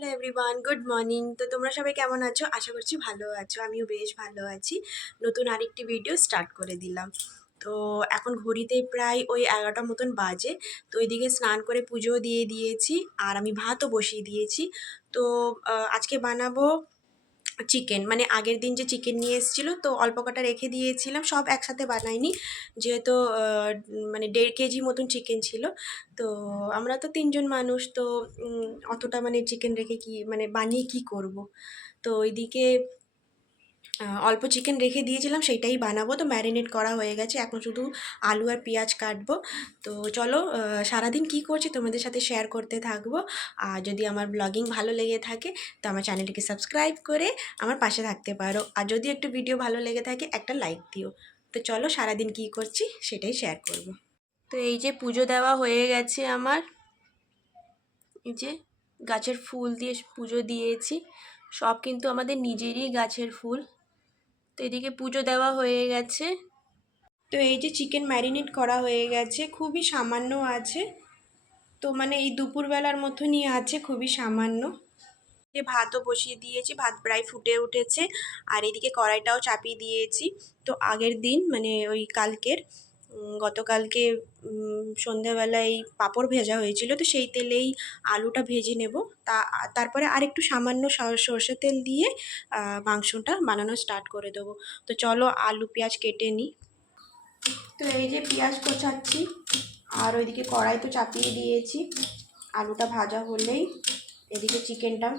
Hello everyone, good morning. তো তোমরা সবাই কেমন আছো? আশা করছি ভালো আছো। আমিও বেশ ভালো আছি। নতুন আরেকটি ভিডিও স্টার্ট করে দিলাম। তো এখন ঘড়িতে প্রায় ওই এগারোটার মতন বাজে। তো ওইদিকে স্নান করে পুজো দিয়ে দিয়েছি। আর আমি ভাতও বসিয়ে দিয়েছি। তো আজকে বানাবো চিকেন মানে আগের দিন যে চিকেন নিয়ে এসেছিল, তো অল্প কটা রেখে দিয়েছিলাম, সব একসাথে বানাইনি। যেহেতু মানে দেড় কেজি মতন চিকেন ছিল, তো আমরা তো তিনজন মানুষ, তো অতটা মানে চিকেন রেখে কি মানে বানিয়ে কি করব? তো ওইদিকে অল্প চিকেন রেখে দিয়েছিলাম, সেইটাই বানাবো। তো ম্যারিনেট করা হয়ে গেছে। এখন শুধু আলু আর পেঁয়াজ কাটবো। তো চলো সারাদিন কি করছি তোমাদের সাথে শেয়ার করতে থাকব। আর যদি আমার ব্লগিং ভালো লেগে থাকে, তো আমার চ্যানেলটিকে সাবস্ক্রাইব করে আমার পাশে থাকতে পারো। আর যদি একটু ভিডিও ভালো লেগে থাকে, একটা লাইক দিও। তো চলো, সারাদিন কি করছি, সেটাই শেয়ার করব। তো এই যে পুজো দেওয়া হয়ে গেছে আমার। এই যে গাছের ফুল দিয়ে পুজো দিয়েছি। সব কিন্তু আমাদের নিজেরই গাছের ফুল। তো এদিকে পুজো দেওয়া হয়ে গেছে। তো এই যে চিকেন ম্যারিনেট করা হয়ে গেছে, খুবই সামান্য আছে। তো মানে এই দুপুরবেলার মতনই আছে, খুবই সামান্য। যে ভাতও বসিয়ে দিয়েছি, ভাত প্রায় ফুটে উঠেছে। আর এদিকে কড়াইটাও চাপিয়ে দিয়েছি। তো আগের দিন মানে ওই কালকের গতকালকে সন্ধেবেলায় পাঁপড় ভেজা হয়েছিল। তো সেই তেলেই আলুটা ভেজে নেব। তা, তারপরে আরেকটু সামান্য সর- সর্ষে তেল দিয়ে মাংসটা বানানো স্টার্ট করে দেবো। তো চলো আলু, পেঁয়াজ কেটে নিই তো এই যে পেঁয়াজ কোচাচ্ছি, আর ওইদিকে কড়াই তো চাপিয়ে দিয়েছি। আলুটা ভাজা হলেই এদিকে চিকেনটা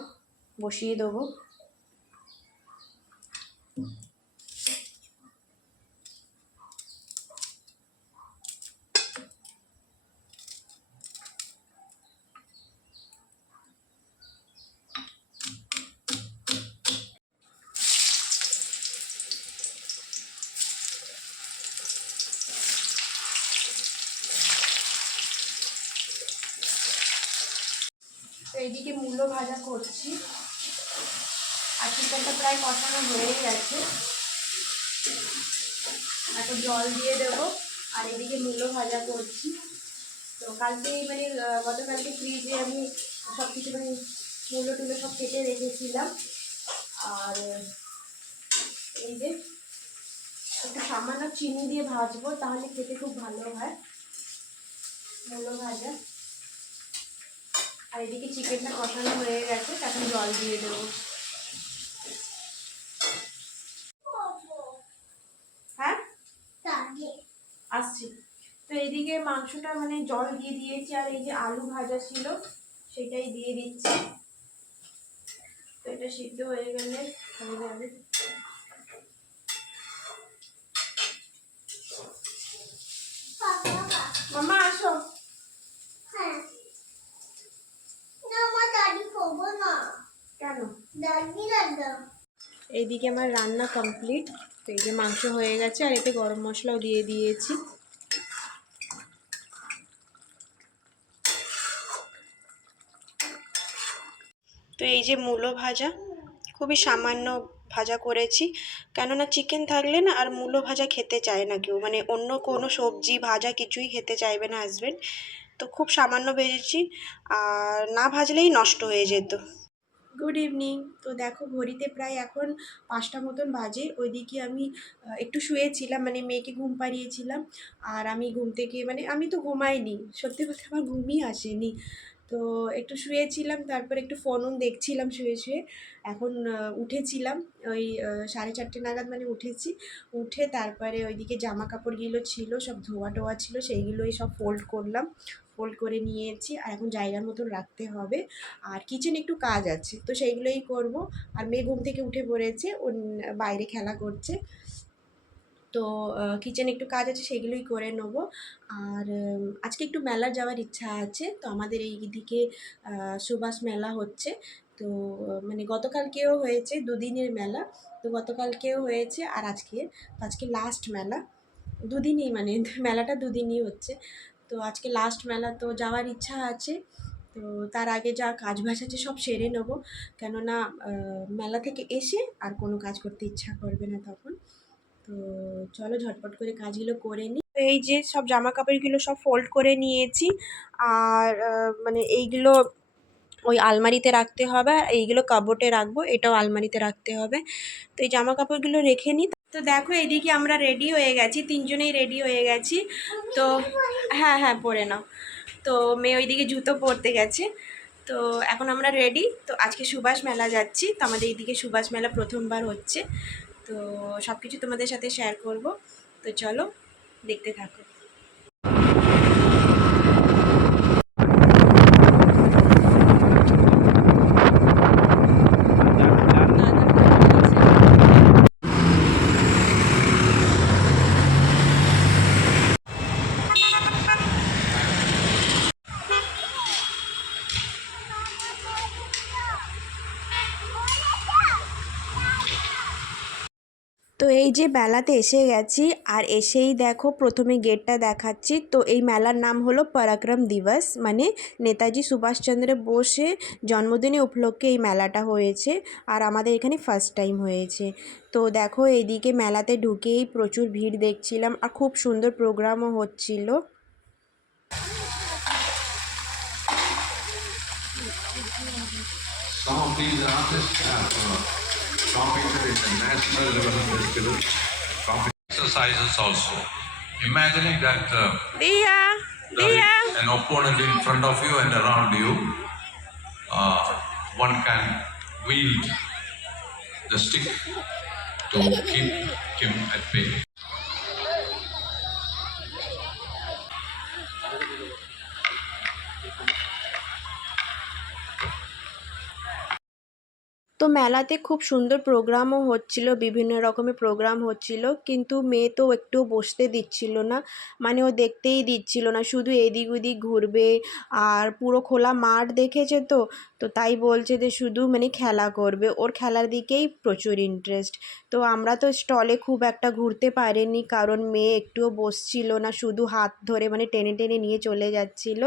বসিয়ে দেবো। তো এইদিকে মূলো ভাজা করছি। আর চিকেনটা প্রায় কষানো হয়ে গেছে। এখন জল দিয়ে দেবো। আর এদিকে মূলো ভাজা করছি। তো কালকে মানে গতকালকে ফ্রিজে আমি সব কিছু মানে মূলো টুলো সব কেটে রেখেছিলাম। আর এই যে একটু সামান্য চিনি দিয়ে ভাজবো, তাহলে খেতে খুব ভালো হয়। মূলো ভাজা। আর এদিকে চিকেনটা কষানো হয়ে গেছে, এখন জল দিয়ে দেবো। হ্যাঁ? আসছি। তো এদিকে মাংসটা মানে জল দিয়ে দিয়েছি, আর এই যে আলু ভাজা ছিল, সেটাই দিয়ে দিচ্ছি। তো এটা সিদ্ধ হয়ে গেলে মামা আসো। এইদিকে আমার রান্না কমপ্লিট তো এই যে মাংস হয়ে গেছে আর এতে গরম মশলাও দিয়ে দিয়েছি। তো এই যে মূলো ভাজা, খুবই সামান্য ভাজা করেছি। কেননা চিকেন থাকলে না আর মূলো ভাজা খেতে চায় না কেউ। মানে অন্য কোনো সবজি ভাজা কিছুই খেতে চাইবে না হাজবেন্ড তো খুব সামান্য ভেজেছি, আর না ভাজলেই নষ্ট হয়ে যেত। গুড ইভিনিং তো দেখো, ঘড়িতে প্রায় এখন পাঁচটা মতন বাজে। ওইদিকে আমি একটু শুয়েছিলাম মানে মেয়েকে ঘুম পাড়িয়েছিলাম। আর আমি ঘুম থেকে মানে আমি তো ঘুমাইনি। সত্যি কথা আমার ঘুমই আসেনি। তো একটু শুয়েছিলাম, তারপর একটু ফোন দেখছিলাম শুয়ে শুয়ে। এখন উঠেছিলাম, ওই সাড়ে চারটে নাগাদ মানে উঠেছি। উঠে তারপরে ওইদিকে জামা কাপড়গুলো ছিল, সব ধোয়া টোয়া ছিল, সেইগুলোই সব ফোল্ড করলাম। ফোল্ড করে নিয়েছি, আর এখন জায়গার মতন রাখতে হবে। আর কিচেন একটু কাজ আছে, তো সেইগুলোই করব। আর মেয়ে ঘুম থেকে উঠে পড়েছে বাইরে খেলা করছে। তো কিচেন একটু কাজ আছে সেগুলোই করে নেব। আর আজকে একটু মেলা যাওয়ার ইচ্ছা আছে, তো আমাদের এই দিকে সুভাষ মেলা হচ্ছে। তো মানে গতকালকেও হয়েছে দুদিনের মেলা, তো গতকালকেও হয়েছে আর আজকে আজকে লাস্ট মেলা। দুদিনই মানে মেলাটা দুদিনই হচ্ছে। তো আজকে লাস্ট মেলা তো যাওয়ার ইচ্ছা আছে, তো তার আগে যা কাজ বাজ আছে সব সেরে নেব। কেননা মেলা থেকে এসে আর কোনো কাজ করতে ইচ্ছা করবে না তখন। তো চলো ঝটপট করে কাজগুলো করে নিই তো এই যে সব জামা কাপড়গুলো সব ফোল্ড করে নিয়েছি। আর মানে এইগুলো ওই আলমারিতে রাখতে হবে। আর এইগুলো কাবোর্ডে রাখব, এটাও আলমারিতে রাখতে হবে। তো এই জামা কাপড়গুলো রেখে নিই তো দেখো এদিকে আমরা রেডি হয়ে গেছি, তিনজনেই রেডি হয়ে গেছি। তো হ্যাঁ হ্যাঁ পরে নাও। তো মেয়ে ওইদিকে জুতো পরতে গেছে। তো এখন আমরা রেডি তো আজকে সুভাষ মেলা যাচ্ছি। তো আমাদের এইদিকে সুভাষ মেলা প্রথমবার হচ্ছে। তো সব কিছু তোমাদের সাথে শেয়ার করব। তো চলো দেখতে থাকো। তো এই যে মেলাতে এসে গেছি, আর এসেই দেখো প্রথমে গেটটা দেখাচ্ছি। তো এই মেলার নাম হলো পরাক্রম দিবস। মানে নেতাজি সুভাষচন্দ্র বোসে জন্মদিনে উপলক্ষে এই মেলাটা হয়েছে, আর আমাদের এখানে ফার্স্ট টাইম হয়েছে। তো দেখো এইদিকে মেলাতে ঢুকেই প্রচুর ভিড় দেখছিলাম, আর খুব সুন্দর প্রোগ্রামও হচ্ছিল। Some of these artists have the national level festival competition exercises also. Imagining that uh, there is an opponent in front of you and around you, uh, one can wield the stick to keep him at bay. তো মেলাতে খুব সুন্দর প্রোগ্রামও হচ্ছিল, বিভিন্ন রকমের programme হচ্ছিল, কিন্তু মেয়ে তো একটু বসতে দিচ্ছিল না মানে ও দেখতেই দিচ্ছিল না, শুধু এদিক ওদিক ঘুরবে, আর পুরো খোলা মাঠ দেখেছে তো তো তাই বলছে যে শুধু মানে খেলা করবে, ওর খেলার দিকেই প্রচুর ইন্টারেস্ট তো আমরা তো স্টলে খুব একটা ঘুরতে পারিনি, কারণ মেয়ে একটুও বসছিল না, শুধু হাত ধরে মানে টেনে টেনে নিয়ে চলে যাচ্ছিল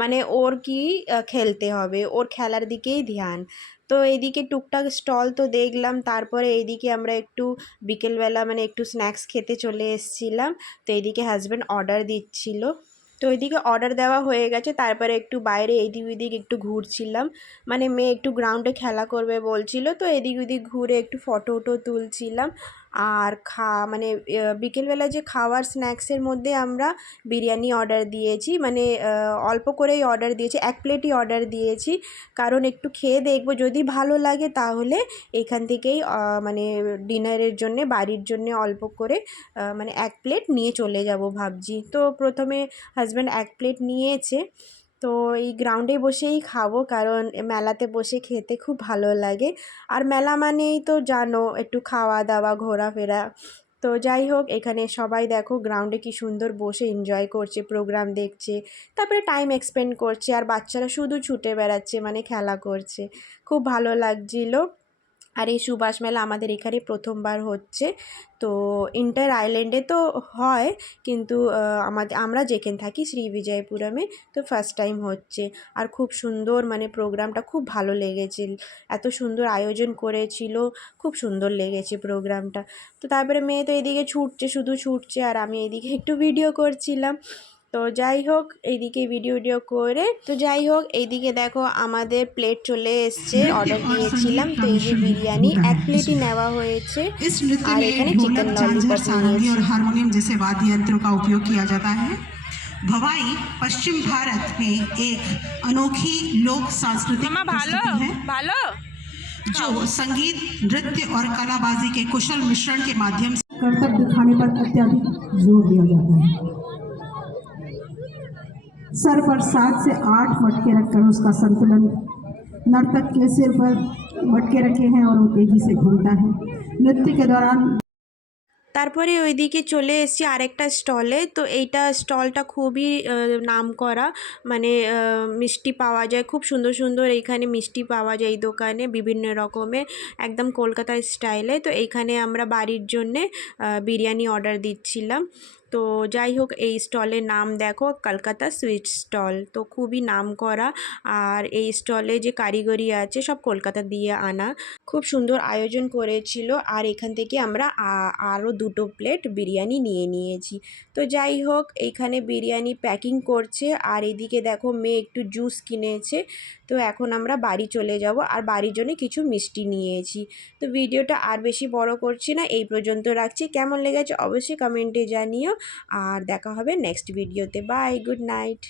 মানে ওর কি খেলতে হবে, ওর খেলার দিকেই ধ্যান তো এইদিকে টুকটাক স্টল তো দেখলাম, তারপরে এইদিকে আমরা একটু বিকেলবেলা মানে একটু স্ন্যাক্স খেতে চলে এসছিলাম, তো এইদিকে হাজব্যান্ড অর্ডার দিচ্ছিল। তো ওইদিকে অর্ডার দেওয়া হয়ে গেছে, তারপরে একটু বাইরে এদিক ওদিক একটু ঘুরছিলাম মানে মেয়ে একটু গ্রাউন্ডে খেলা করবে বলছিল, তো এদিক ওদিক ঘুরে একটু ফটো টটো তুলছিলাম। আর খা মানে বিকেলবেলা যে খাওয়ার স্ন্যাক্সের মধ্যে আমরা বিরিয়ানি অর্ডার দিয়েছি। মানে অল্প করেই অর্ডার দিয়েছি, এক প্লেটই অর্ডার দিয়েছি। কারণ একটু খেয়ে দেখব, যদি ভালো লাগে তাহলে এখান থেকেই মানে ডিনারের জন্যে, বাড়ির জন্যে অল্প করে মানে এক প্লেট নিয়ে চলে যাব ভাবছি। তো প্রথমে হাজব্যান্ড এক প্লেট নিয়েছে। তো এই গ্রাউন্ডে বসেই খাব কারণ মেলাতে বসে খেতে খুব ভালো লাগে। আর মেলা মানেই তো জানো একটু খাওয়া দাওয়া, ঘোরাফেরা। তো যাই হোক, এখানে সবাই দেখো গ্রাউন্ডে কি সুন্দর বসে এনজয় করছে প্রোগ্রাম দেখছে, তারপরে টাইম এক্সপেন্ড করছে। আর বাচ্চারা শুধু ছুটে বেড়াচ্ছে মানে খেলা করছে। খুব ভালো লাগছিল। আর এই সুভাষ মেলা আমাদের এখানে প্রথমবার হচ্ছে। তো ইন্টার আইল্যান্ডে তো হয়, কিন্তু আমাদের আমরা যেখানে থাকি শ্রী বিজয়পুরমে, তো ফার্স্ট টাইম হচ্ছে। আর খুব সুন্দর মানে প্রোগ্রামটা খুব ভালো লেগেছে এত সুন্দর আয়োজন করেছিল, খুব সুন্দর লেগেছে প্রোগ্রামটা। তো তারপরে মেয়ে তো এদিকে ছুটছে, শুধু ছুটছে, আর আমি এদিকে একটু ভিডিও করছিলাম। तो जैक यदि भिडियो उडियो को तो जैक यदि देखो এইদিকে দেখো আমাদের প্লেট চলে এসছে। অর্ডার দিয়েছিলাম। তো এই যে বিরিয়ানি এক প্লেটই हारमोनियम जैसे वाद्य यंत्रों का उपयोग किया जाता है। भवाई पश्चिम भारत में एक अनोखी लोक सांस्कृतिक है। भालो? जो हाँ। संगीत नृत्य और कलाबाजी के कुशल मिश्रण के माध्यम से कर्तव्य दिखाने पर अत्याधिक ज़ोर दिया जाता है। सर पर सात से आठ मटके रखकर उसका संतुलन नर्तक के सिर पर मटके रखे हैं और वो तेजी से घूमता है नृत्य के दौरान তারপরে ওইদিকে চলে এসেছি আরেকটা স্টলে তো এইটা স্টলটা খুবই নাম করা মানে আহ, মিষ্টি পাওয়া যায় খুব সুন্দর সুন্দর এইখানে মিষ্টি পাওয়া যায় এই দোকানে বিভিন্ন রকমের একদম কলকাতা স্টাইলে তো এইখানে আমরা বাড়ির জন্যে আহ, বিরিয়ানি অর্ডার দিচ্ছিলাম তো যাই হোক, এই স্টলের নাম দেখো, কলকাতা সুইট স্টল তো খুবই নাম করা। আর এই স্টলে যে কারিগরি আছে, সব কলকাতা দিয়ে আনা। খুব সুন্দর আয়োজন করেছিল। আর এখান থেকে আমরা আরও দুটো প্লেট বিরিয়ানি নিয়ে নিয়েছি। তো যাই হোক, এইখানে বিরিয়ানি প্যাকিং করছে। আর এদিকে দেখো, মেয়ে একটু জুস কিনেছে। তো এখন আমরা বাড়ি চলে যাব। আর বাড়ির জন্য কিছু মিষ্টি নিয়েছি। তো ভিডিওটা আর বেশি বড় করছি না, এই পর্যন্ত রাখছি। কেমন লেগেছে অবশ্যই কমেন্টে জানিও। আর দেখা হবে নেক্সট ভিডিওতে বাই গুড নাইট